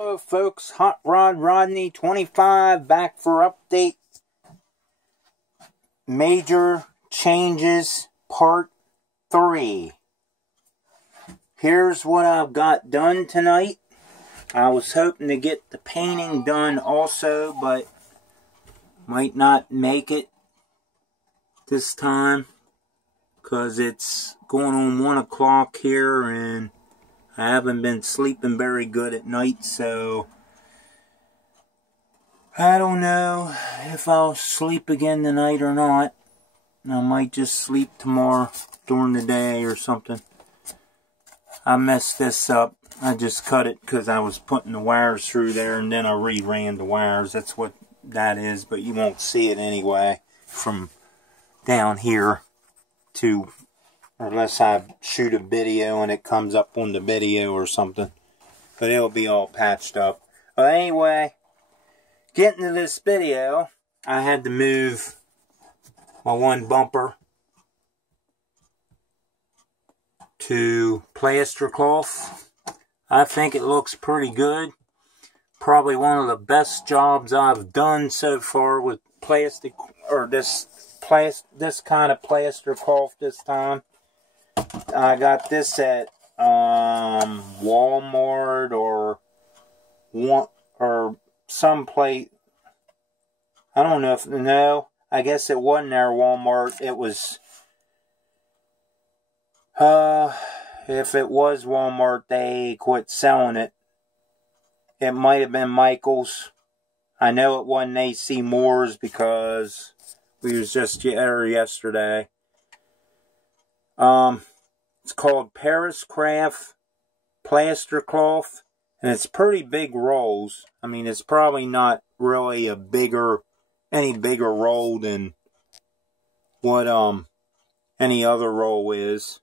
Hello folks, Hot Rod Rodney 25 back for update. Major changes part 3. Here's what I've got done tonight. I was hoping to get the painting done also, but might not make it this time because it's going on 1 o'clock here and I haven't been sleeping very good at night, so I don't know if I'll sleep again tonight or not. I might just sleep tomorrow during the day or something. I messed this up. I just cut it because I was putting the wires through there and then I reran the wires. That's what that is, but you won't see it anyway from down here to... unless I shoot a video and it comes up on the video or something. But it'll be all patched up. But anyway, getting to this video, I had to move my one bumper to plaster cloth. I think it looks pretty good. Probably one of the best jobs I've done so far with plastic, or this kind of plaster cloth this time. I got this at Walmart or some place. I don't know if, no, I guess it wasn't our Walmart. It was, if it was Walmart, they quit selling it. It might have been Michael's. I know it wasn't AC Moore's because we was just there yesterday. It's called Paris Craft Plaster Cloth, and it's pretty big rolls. I mean, it's probably not really any bigger roll than what any other roll is.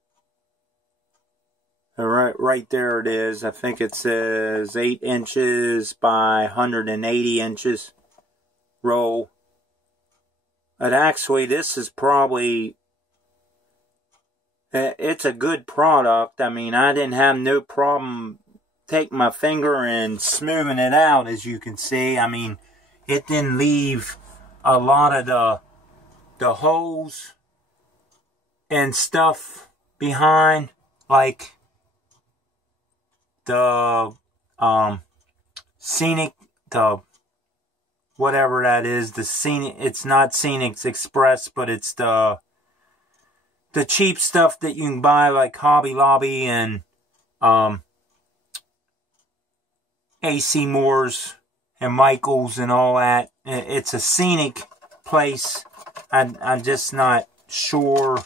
Right there it is. I think it says 8 inches by 180 inches roll. But actually, this is probably... it's a good product. I mean, I didn't have no problem taking my finger and smoothing it out, as you can see. I mean, it didn't leave a lot of the holes and stuff behind, like the scenic, whatever that is, the scenic, it's not Scenic Express, but it's the cheap stuff that you can buy, like Hobby Lobby and AC Moore's and Michael's and all that. It's a scenic place. I'm just not sure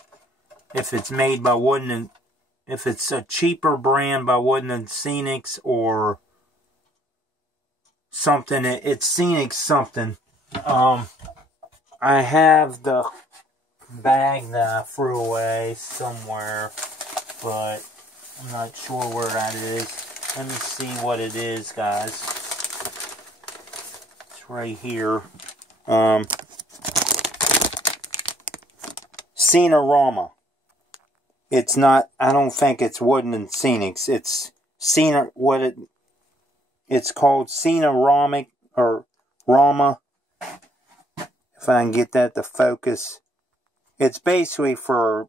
if it's made by Wooden and if it's a cheaper brand by Wooden and Scenics or something. It's Scenic something. I have the bag that I threw away somewhere, but I'm not sure where that is. Let me see what it is, guys. It's right here. Scenorama. It's not, I don't think it's Wooden and Scenics. It's it's called Scenoramic or Rama. If I can get that to focus. It's basically for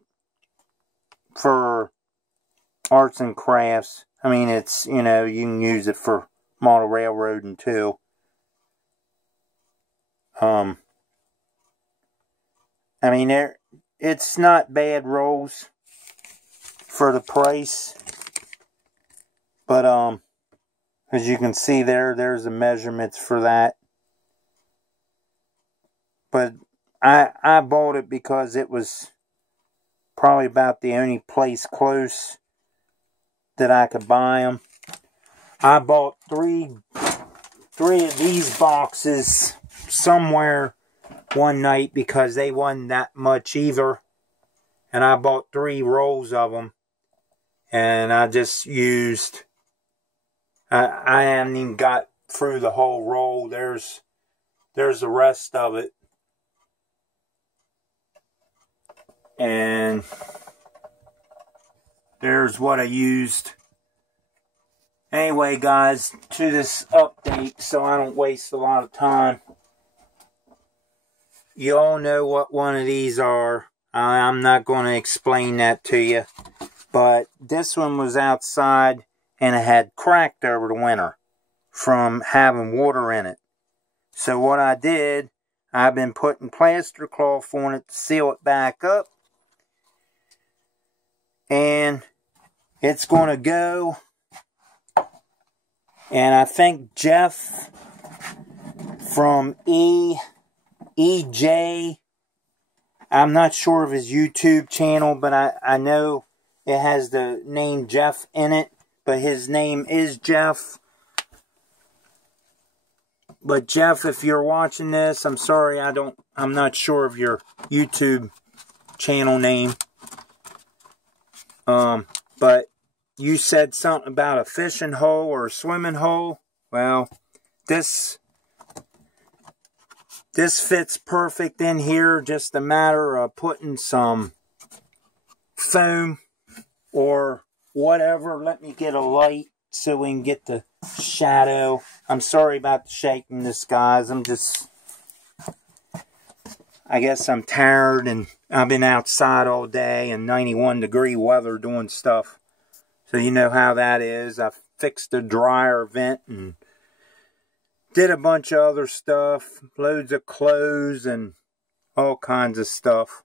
arts and crafts. I mean, it's, you know, you can use it for model railroading too. I mean, it's not bad rolls for the price. But, as you can see there's the measurements for that. But I bought it because it was probably about the only place close that I could buy them. I bought three of these boxes somewhere one night because they wasn't that much either. And I bought 3 rolls of them. And I just used... I haven't even got through the whole roll. There's the rest of it. And there's what I used Anyway, guys, to this update, so I don't waste a lot of time. You all know what one of these are. I'm not going to explain that to you. But this one was outside and it had cracked over the winter from having water in it. So what I did, I've been putting plaster cloth on it to seal it back up. And it's going to go. And I think Jeff from EJ, I'm not sure of his YouTube channel, but I know it has the name Jeff in it. But his name is Jeff. But Jeff, if you're watching this, I'm sorry, I'm not sure of your YouTube channel name. But you said something about a fishing hole or a swimming hole. Well, this fits perfect in here. Just a matter of putting some foam or whatever. Let me get a light so we can get the shadow. I'm sorry about the shakiness, guys. I guess I'm tired and I've been outside all day in 91-degree weather doing stuff. So you know how that is. I fixed the dryer vent and did a bunch of other stuff. Loads of clothes and all kinds of stuff.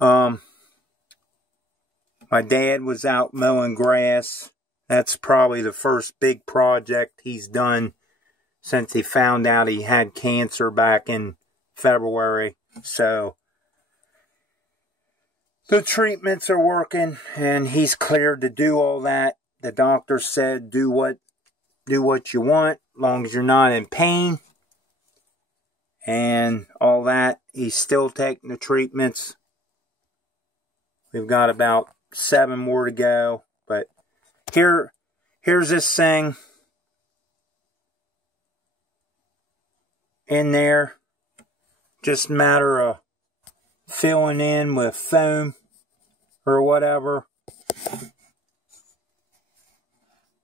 My dad was out mowing grass. That's probably the first big project he's done since he found out he had cancer back in February. So the treatments are working and he's cleared to do all that. The doctor said do what you want, as long as you're not in pain and all that. He's still taking the treatments. We've got about 7 more to go. But here's this thing in there. Just a matter of filling in with foam or whatever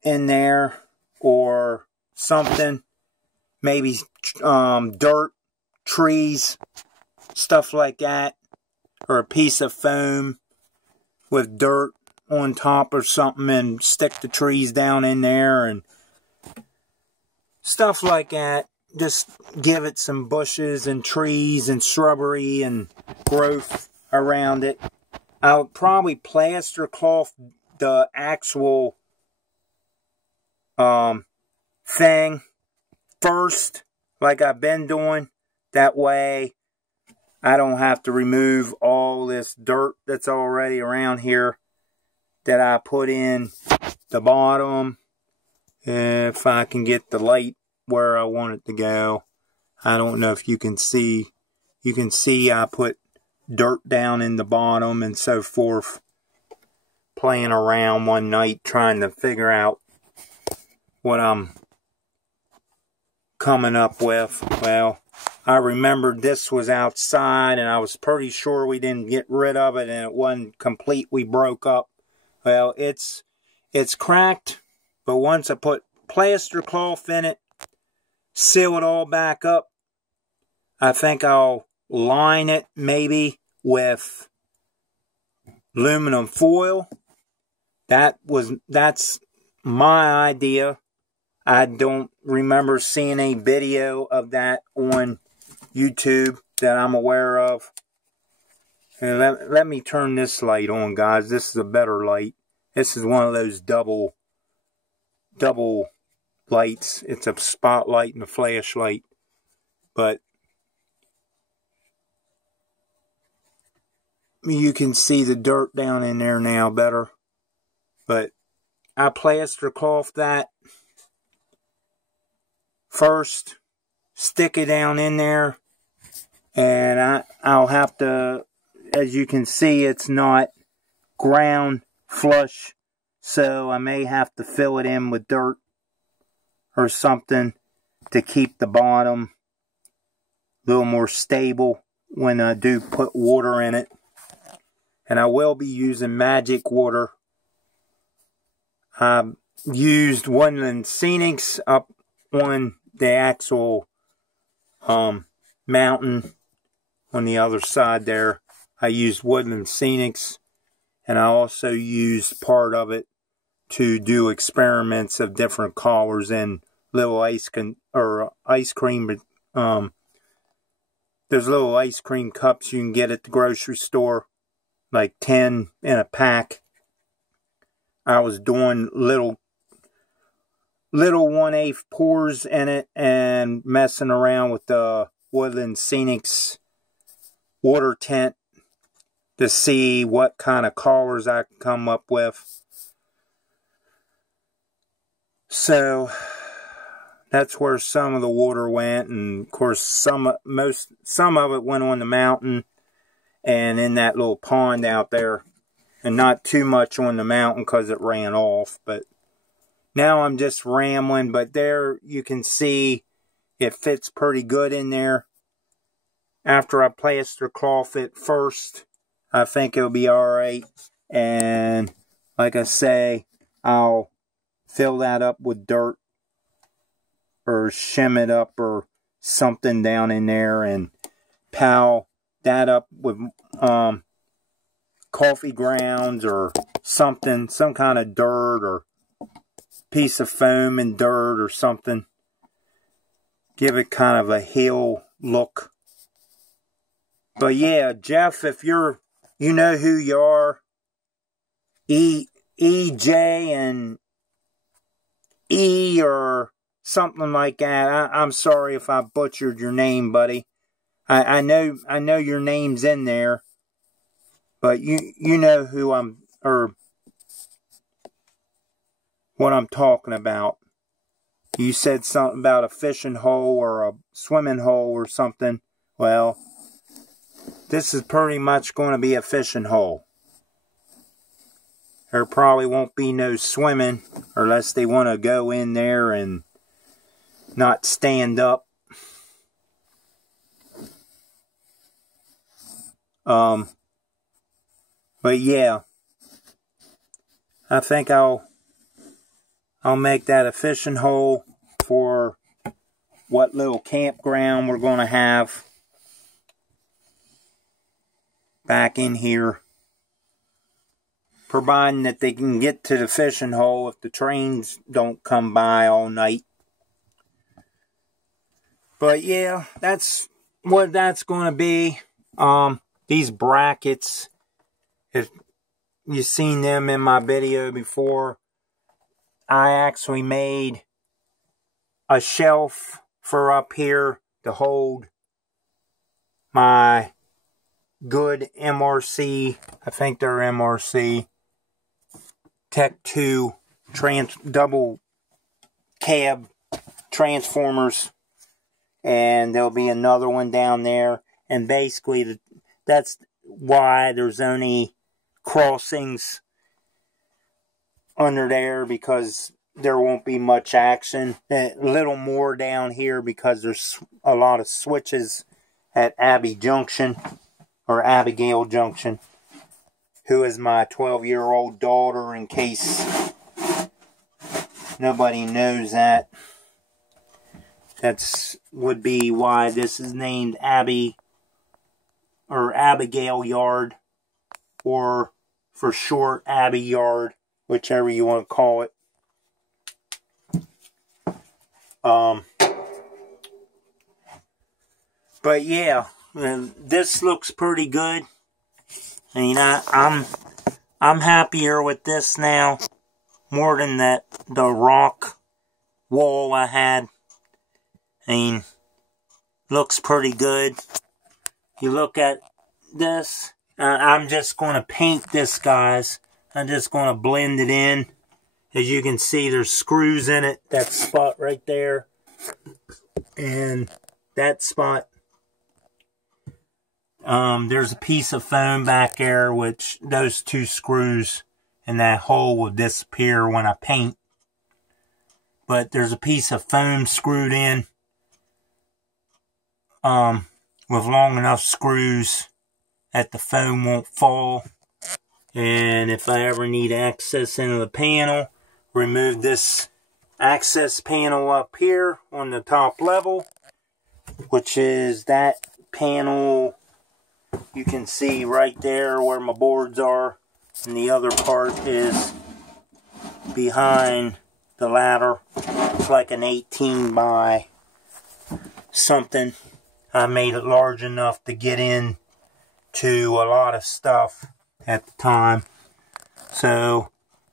in there, or something, maybe dirt, trees, stuff like that, or a piece of foam with dirt on top or something, and stick the trees down in there and stuff like that. Just give it some bushes and trees and shrubbery and growth around it. I'll probably plaster cloth the actual thing first, like I've been doing. That way I don't have to remove all this dirt that's already around here that I put in the bottom. If I can get the light where I want it to go. I don't know if you can see. You can see I put dirt down in the bottom and so forth. Playing around one night trying to figure out what I'm coming up with. Well, I remembered this was outside and I was pretty sure we didn't get rid of it and it wasn't complete. We broke up. Well, it's cracked, but once I put plaster cloth in it, seal it all back up, I think I'll line it maybe with aluminum foil. That's my idea. I don't remember seeing a video of that on YouTube that I'm aware of. And let me turn this light on, guys. This is a better light. This is one of those double lights. It's a spotlight and a flashlight. But you can see the dirt down in there now better. But I plaster cloth that first, stick it down in there, and I'll have to, as you can see, it's not ground flush, so I may have to fill it in with dirt or something to keep the bottom a little more stable when I do put water in it. And I will be using magic water. used Woodland Scenics up on the actual mountain on the other side there. I used Woodland Scenics, and I also used part of it to do experiments of different colors and little ice cream. There's little ice cream cups you can get at the grocery store, like 10 in a pack. I was doing little 1/8 pours in it and messing around with the Woodland Scenics water tent to see what kind of colors I could come up with. So that's where some of the water went, and of course some of it went on the mountain and in that little pond out there, and not too much on the mountain because it ran off. But now I'm just rambling, but there you can see it fits pretty good in there. After I plaster cloth it first, I think it'll be alright. And like I say, I'll fill that up with dirt or shim it up or something down in there and pal that up with coffee grounds or something, some kind of dirt or piece of foam and dirt or something. Give it kind of a hill look. But yeah, Jeff, if you know who you are, EJ and E or something like that. I'm sorry if I butchered your name, buddy. I know your name's in there, but you know who what I'm talking about. You said something about a fishing hole or a swimming hole or something. Well, this is pretty much going to be a fishing hole. There probably won't be no swimming unless they want to go in there and not stand up. But yeah, I think I'll make that a fishing hole for what little campground we're going to have back in here. Providing that they can get to the fishing hole if the trains don't come by all night. But yeah, that's what that's going to be. These brackets, if you've seen them in my video before, I actually made a shelf for up here to hold my good MRC, I think they're MRC, Tech 2 double cab transformers. And there'll be another one down there. And basically, that's why there's only crossings under there, because there won't be much action. A little more down here because there's a lot of switches at Abbey Junction, or Abigail Junction, who is my 12-year-old daughter, in case nobody knows that. That's would be why this is named Abby or Abigail Yard, or for short Abbey Yard, whichever you want to call it. But yeah, this looks pretty good. I mean, I'm happier with this now more than the rock wall I had. I mean, looks pretty good. You look at this. I'm just going to paint this, guys. I'm just going to blend it in. As you can see, there's screws in it. That spot right there. And that spot. There's a piece of foam back there, which those two screws and that hole will disappear when I paint. But there's a piece of foam screwed in. With long enough screws that the foam won't fall. And if I ever need access into the panel, remove this access panel up here on the top level, which is that panel you can see right there where my boards are, and the other part is behind the ladder. It's like an 18 by something. I made it large enough to get in to a lot of stuff at the time. So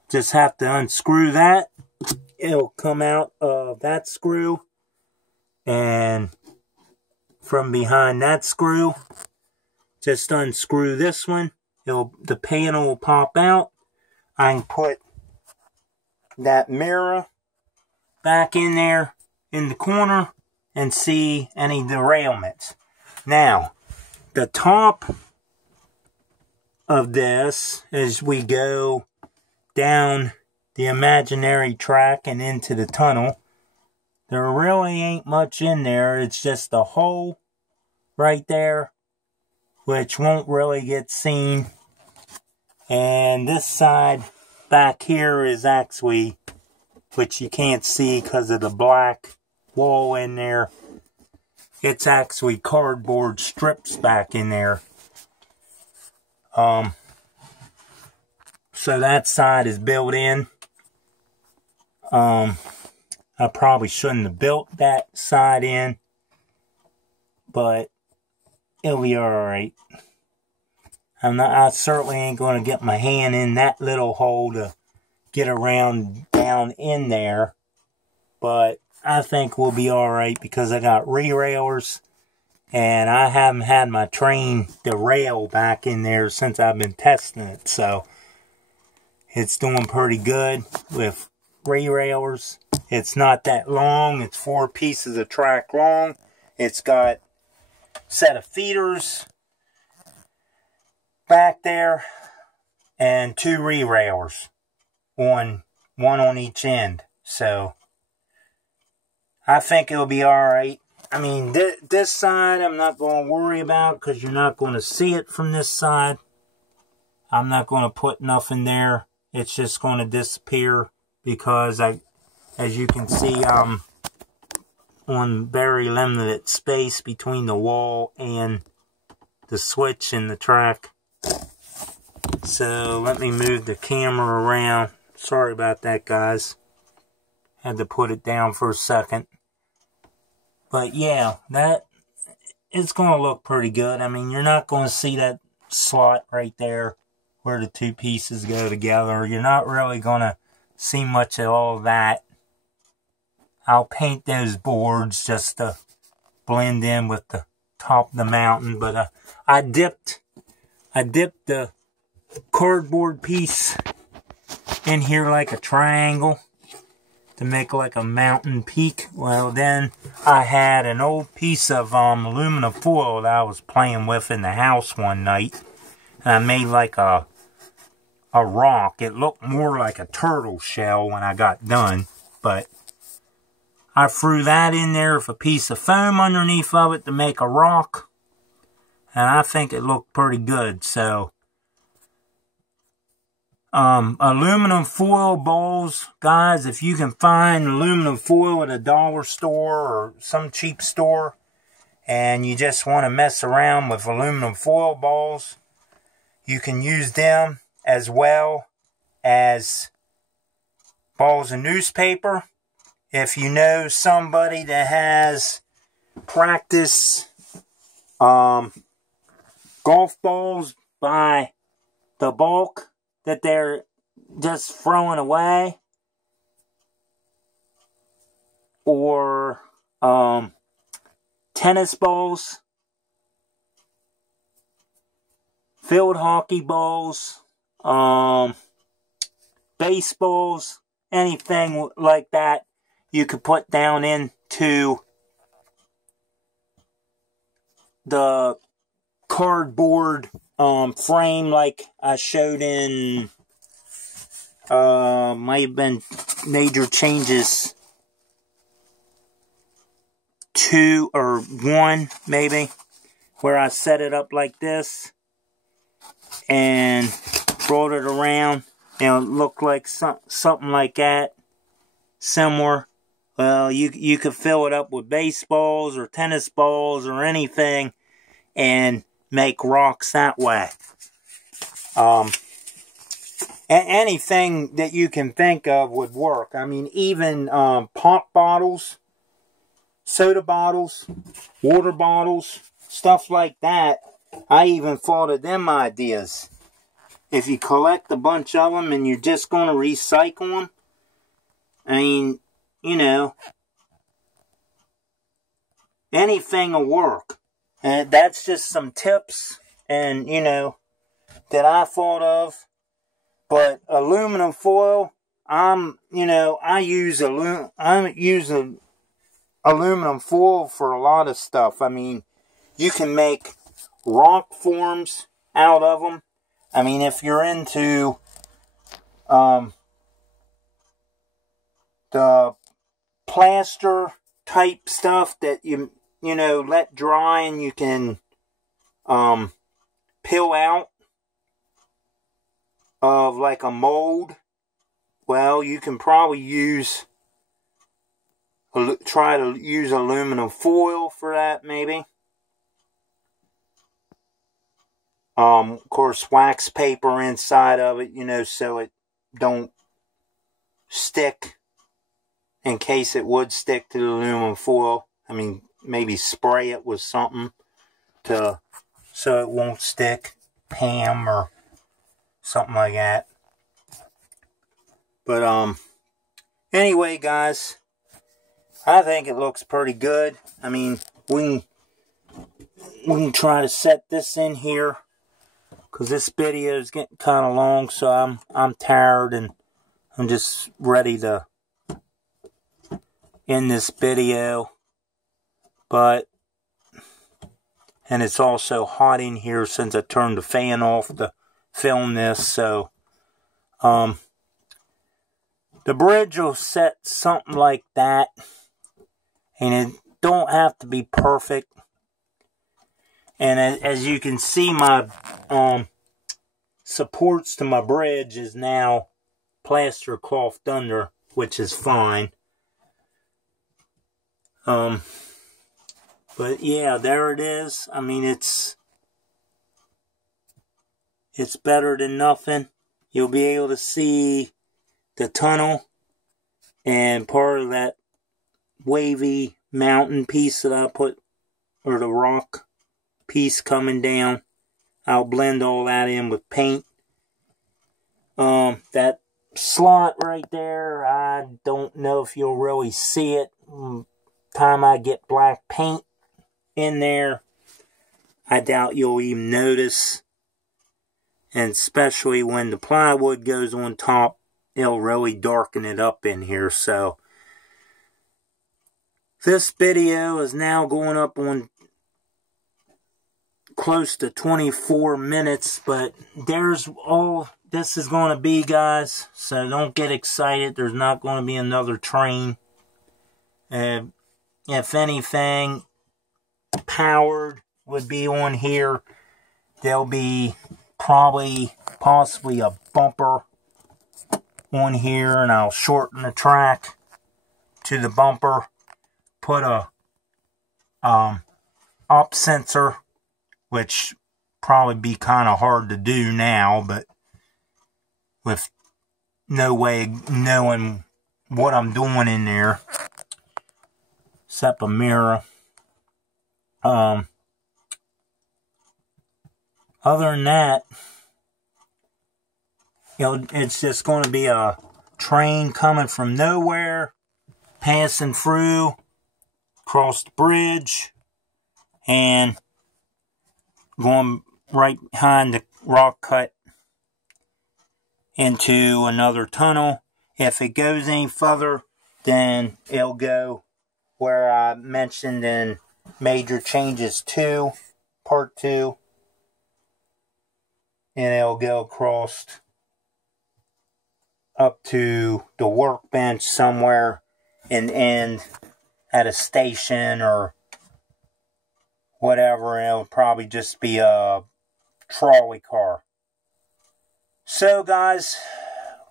just have to unscrew that. It'll come out of that screw, and from behind that screw, just unscrew this one. The panel will pop out. I can put that mirror back in there in the corner and see any derailments. Now, the top of this, as we go down the imaginary track and into the tunnel, there really ain't much in there. It's just a hole right there, which won't really get seen. And this side back here is actually, which you can't see because of the black wall in there, it's actually cardboard strips back in there. So that side is built in. I probably shouldn't have built that side in, but it'll be alright. I certainly ain't going to get my hand in that little hole to get around down in there, but I think we'll be alright because I got re-railers, and I haven't had my train derail back in there since I've been testing it, so it's doing pretty good with re-railers. It's not that long. It's 4 pieces of track long. It's got a set of feeders back there and 2 re-railers, one on each end. So I think it'll be alright. I mean, this side I'm not going to worry about because you're not going to see it from this side. I'm not going to put nothing there. It's just going to disappear because as you can see, I'm on very limited space between the wall and the switch in the track. So let me move the camera around. Sorry about that, guys. Had to put it down for a second. But yeah, it's going to look pretty good. I mean, you're not going to see that slot right there where the 2 pieces go together. You're not really going to see much of all of that. I'll paint those boards just to blend in with the top of the mountain. But I dipped the cardboard piece in here like a triangle to make like a mountain peak. Well, then I had an old piece of aluminum foil that I was playing with in the house one night. And I made like a rock. It looked more like a turtle shell when I got done, but I threw that in there with a piece of foam underneath of it to make a rock, and I think it looked pretty good. So aluminum foil bowls, guys, if you can find aluminum foil at a dollar store or some cheap store and you just want to mess around with aluminum foil balls, you can use them as well as balls of newspaper. If you know somebody that has practice golf balls by the bulk that they're just throwing away, or tennis balls, field hockey balls, baseballs, anything like that, you could put down into the cardboard frame like I showed in might have been Major Changes 2 or 1 maybe, where I set it up like this and brought it around It looked like something like that, similar. Well, you could fill it up with baseballs or tennis balls or anything and make rocks that way. Anything that you can think of would work. I mean, even pop bottles, soda bottles, water bottles, stuff like that. I even thought of them ideas. If you collect a bunch of them and you're just going to recycle them, I mean, you know, anything will work. And that's just some tips and, you know, that I thought of. But aluminum foil, I use aluminum foil for a lot of stuff. I mean, you can make rock forms out of them. I mean, if you're into the plaster type stuff that you let dry and you can peel out of like a mold, well, you can probably try to use aluminum foil for that, maybe. Of course, wax paper inside of it, so it don't stick, in case it would stick to the aluminum foil. I mean, maybe spray it with something so it won't stick, Pam or something like that. But anyway, guys, I think it looks pretty good. I mean, we can try to set this in here, because this video is getting kind of long, so I'm tired and I'm just ready to end this video. And it's also hot in here since I turned the fan off to film this, so the bridge will set something like that, and it don't have to be perfect. And as you can see, my supports to my bridge is now plaster clothed under, which is fine. But yeah, there it is. I mean, it's better than nothing. You'll be able to see the tunnel and part of that wavy mountain piece that I put, or the rock piece coming down. I'll blend all that in with paint. That slot right there, I don't know if you'll really see it. Time I get black paint in there, I doubt you'll even notice. And especially when the plywood goes on top, it'll really darken it up in here. So this video is now going up on close to 24 minutes, but there's all this is going to be, guys. So don't get excited. There's not going to be another train. If anything, powered would be on here. There'll be possibly a bumper on here, and I'll shorten the track to the bumper, put a up sensor, which probably be kind of hard to do now, but with no way of knowing what I'm doing in there except a mirror. Other than that, it's just going to be a train coming from nowhere, passing through, across the bridge, and going right behind the rock cut into another tunnel. If it goes any further, then it'll go where I mentioned in Major Changes 2, Part 2. And it'll go across up to the workbench somewhere and end at a station or whatever. And it'll probably just be a trolley car. So guys,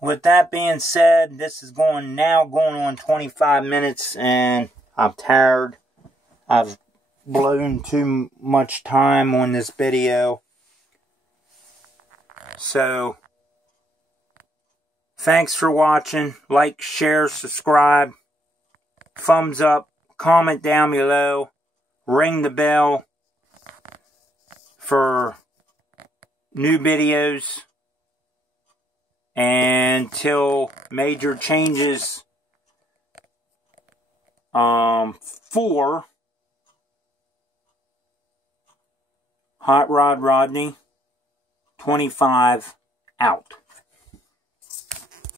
with that being said, this is going on 25 minutes, and I'm tired. I've blown too much time on this video. So, thanks for watching. Like, share, subscribe, thumbs up, comment down below, ring the bell for new videos. Until major changes for Hot Rod Rodney 25 out.